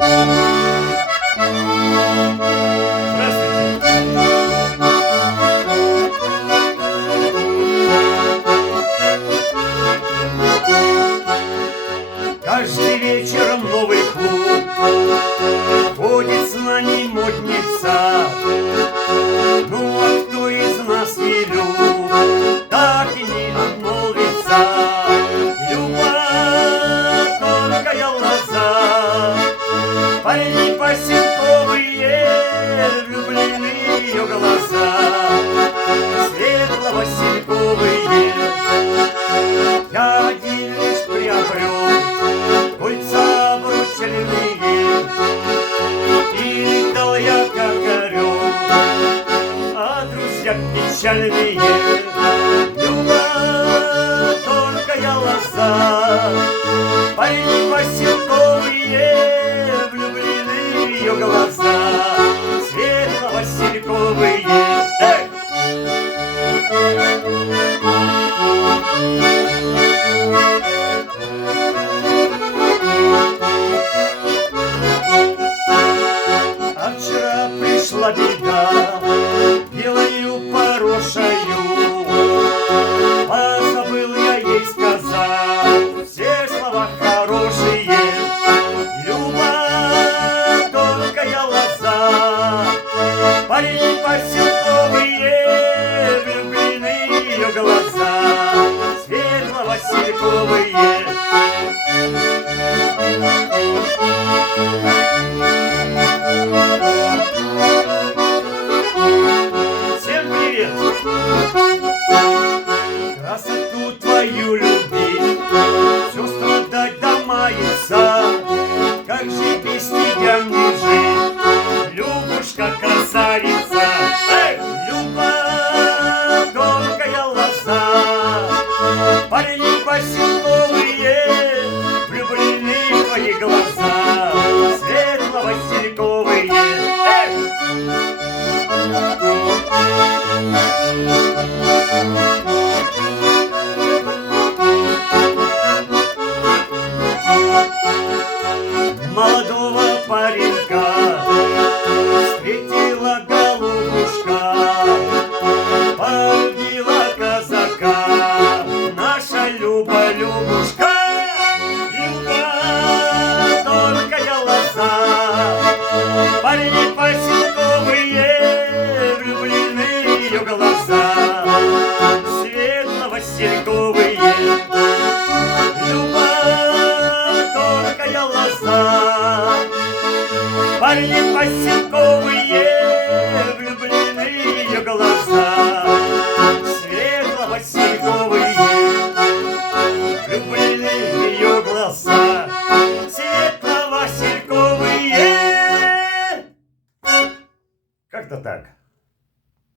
Каждый вечер в новый клуб ходит с нами модница. Ну а кто из нас не любит, так и не обмолвится. Люба, тонкая лоза, парни поселковые, влюблены в ее глаза, светло-васильковые. Я один лишь приобрел кольца обручальные, и летал я как орел, а друзья печальные. Люба, тонкая лоза, парни поселковые, влюблены в ее глаза, светло-васильковые. А вчера пришла беда, белою порошаю. Позабыл я ей сказать все слова хорошие. Люба, тонкая лоза, парни поселковые, влюблены в ее глаза, светло-васильковые. Всем привет! Красоту твою любить, все страдать да маяться, как же без тебя мне жить, Любушка красавица. Люба, тонкая лоза, парни поселковые, влюблены в твои глаза, светло-васильковые. Молодого паренька встретила голубушка, полюбила казака наша Люба, Любушка. Люба, тонкая лоза, парни поселковые, влюблены в ее глаза, светло-васильковые. Люба, тонкая лоза, парни поселковые, влюблены в ее глаза, светло-васильковые, влюблены в ее глаза, светло-васильковые. Как-то так.